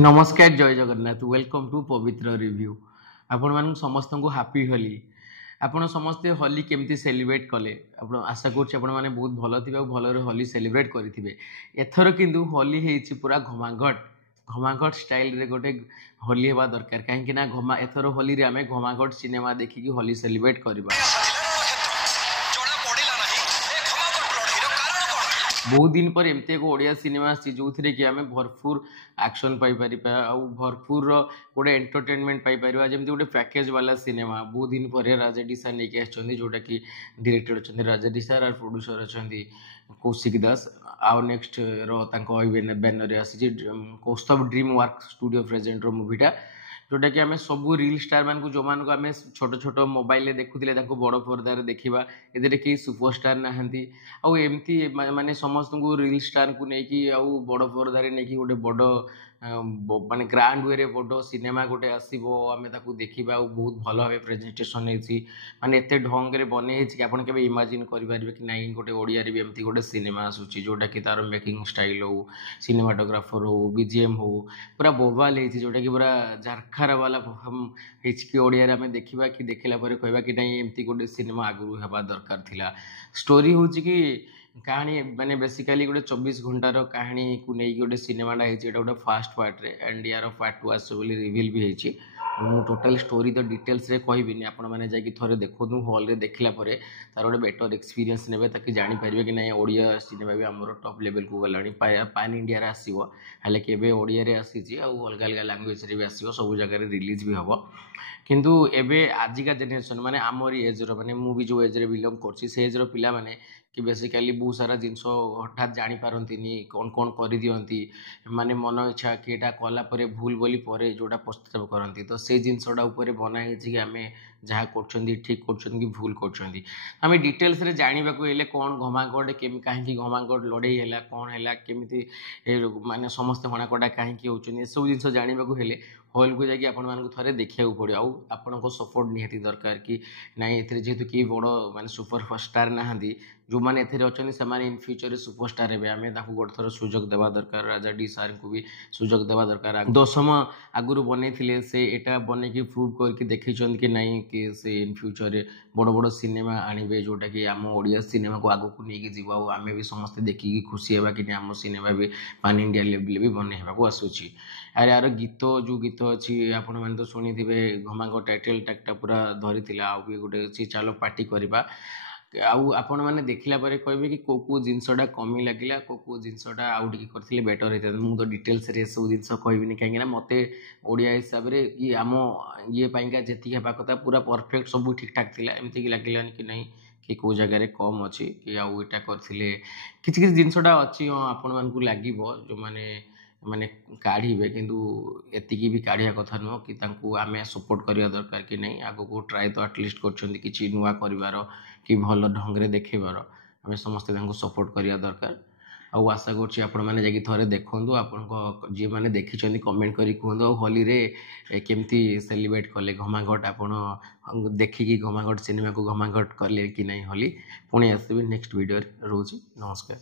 नमस्कार जय Jagannath welcome to पवित्र रिव्यू आपण मान समस्त को हैप्पी होली। आपण समस्ते होली केमती सेलिब्रेट कले आपण आशा करछि आपण माने बहुत भलो थिबे भलो रे होली सेलिब्रेट करिथिबे। एथर किंतु होली हेछि पूरा घमाघट घमाघट स्टाइल रे गोटे होली हेबा दरकार काहे ना घमा एथर होली रे आमे घमाघट सिनेमा देखि कि होली सेलिब्रेट करबा। बहुत दिन पर एमती एक ओडिया सिनेमा जो थी कि आम भरपूर एक्शन पाइपर आउ भरपूर गोटे एंटरटेनमेंट पाइपर जमी गोटे पैकेज वाला सिनेमा बहुत दिन पर राजा डिसा नहीं आसछन्ती जोटा कि डायरेक्टर अच्छा राजा डिसा और प्रोड्यूसर अच्छा कौशिक दास आउ नेक्स्ट बैनर आसी Kaustubh dream work studio present मूवीटा जोटा कि आम सब रिल स्टार मान जो मान आम छोट छोट मोबाइल देखुले बड़ पर्दार देखा ए कई सुपरस्टार नहांती आउ एमती माने समस्त को रिल स्टार को लेकिन आउ बड़ पर्दार नहीं गोटे बड़ माने ग्रांड वे बड़ सिनेमा गोटे आसो आम देखा बहुत भल भाव प्रेजेंटेशन माने एत ढंग से बने कि आप इमाजिन करेंगे कि नाई गोटे ओडिया भी एमती गोटे सिनेमा आसूची जोटा कि तार मेकिंग स्टाइल हो सिनेमाटोग्राफर हो बीजीएम हो पूरा बोवाल हो जोटा कि पूरा झारखार वाला हम कि ओडिया आम देखा कि देखला कहवा कि नहीं एमती गोटे सिनेमा आगु हवा दरकार थिला। स्टोरी हूँ कि कहानी माने बेसिकली गोटे 24 घंटार कहानी को नहीं गोटे सिनेमाटा होता गोटे फास्ट पार्ट रे एंड यार पार्ट 2 आस रिविल भी होती टोटाल स्टोरी तो डिटेल्स रे कहबिनी आपण मैंने जाकि थोड़े देखो हॉल रे देखला परे तार गोटे बेटर एक्सपीरियंस ने ताकि जानीपारे कि नहीं ओडिया सिनेमा भी आमर टॉप लेवल को गलानी पान इंडिया आसो हेल्ले के ओडिया रे आसी अलग अलग लैंग्वेज रे भी आसो सब जगह रिलीज भी हम किंतु एबे आजिका जेनेरेशन माने आमरी एज माने मु भी जो एज रे बिलोंग करछि से एज रो पिला माने कि बेसिकली बहुत सारा जिनस हठात जानी पारंतिनी कौन कौन कर दियंती माने मन इच्छा कि एटा कला परे भूल बोली परे जोटा प्रस्ताव करंती तो से जिनसटा ऊपर बना है कि आमे जहाँ करछंती ठीक करछंती कि भूल करछंती आमे डिटेल्स रे जानिबा को हेले कौन घमाघट केमी काहे घमाघट लड़ाई हैला कौन हैला केमिति माने समस्त हणाकटा काहे होचनी सब जिनस जानिबा को हेले हॉल को जाकि आपण मानकु थरे देखिया पड़ो आउ आपण को सपोर्ट निहाती दरकार कि नाई एथिरे जेहेतु कि बड़ माने सुपर स्टार नहांती जो मैंने एथिरे अछनी से इन फ्यूचर सुपरस्टार हे आम गोटे थर सुजोग देवा दरकार राजा डी सार को भी सुजोग देवा दरकार दशम आगुरी बने से एटा बने की प्रूव करके देखी कि नहीं कि से इन फ्यूचर बड़ बड़ सिनेमा आनिबे जोटा कि आम ओडिया सिनेमा को आगो को लेकिन जीव आम भी समस्ते देखिकी खुशी होगा कि आम सिनेमा भी पान इंडिया लेवल भी बनवा को आसूची आर यार गीत जो गीत अच्छी आपण मैंने तो शुणी थे घमाघट टाइटल टैगटा पूरा धरी आउ भी गोटे अच्छी चलो पार्टी करवा आउ आपण मैंने देखला परे कहबे कि को जिनसटा कमी लगिला को जिनसटा आउ टिके करथिले बेटर हेता मु तो डिटेल्स रे सब जिनस कहबिनी काहे ना मते ओडिया हिसाब रे कि आम ये पाइका जेति हेबा कथा पूरा परफेक्ट सब ठीक ठाक थिला एमती कि लागिलानी कि नहीं कि को जगह कम अच्छी कि आउ एटा करथिले किछि किछि जिनसटा अच्छी आपण मानकु लागिबो जो माने काढ़े किंतु एतिकी भी काढ़िया कथा नुह कि आम सपोर्ट करवा दरकार कि नहीं आग को ट्राए तो आटलिस्ट कर नुआ कर कि भल ढंग से देखेबार आम समस्ते सपोर्ट करवा दरकार आउ आशा करछि आपण मैंने जाकि थोड़े देखूँ आपण जी मैंने देखी कमेंट करी कहूँ होली रे केमती सेलिब्रेट कले घमाघट आपण देखिकी घमाघट सिनेमा को घमाघट कले कि नहीं होली पुणी आसबि नेक्स्ट वीडियो रोची नमस्कार।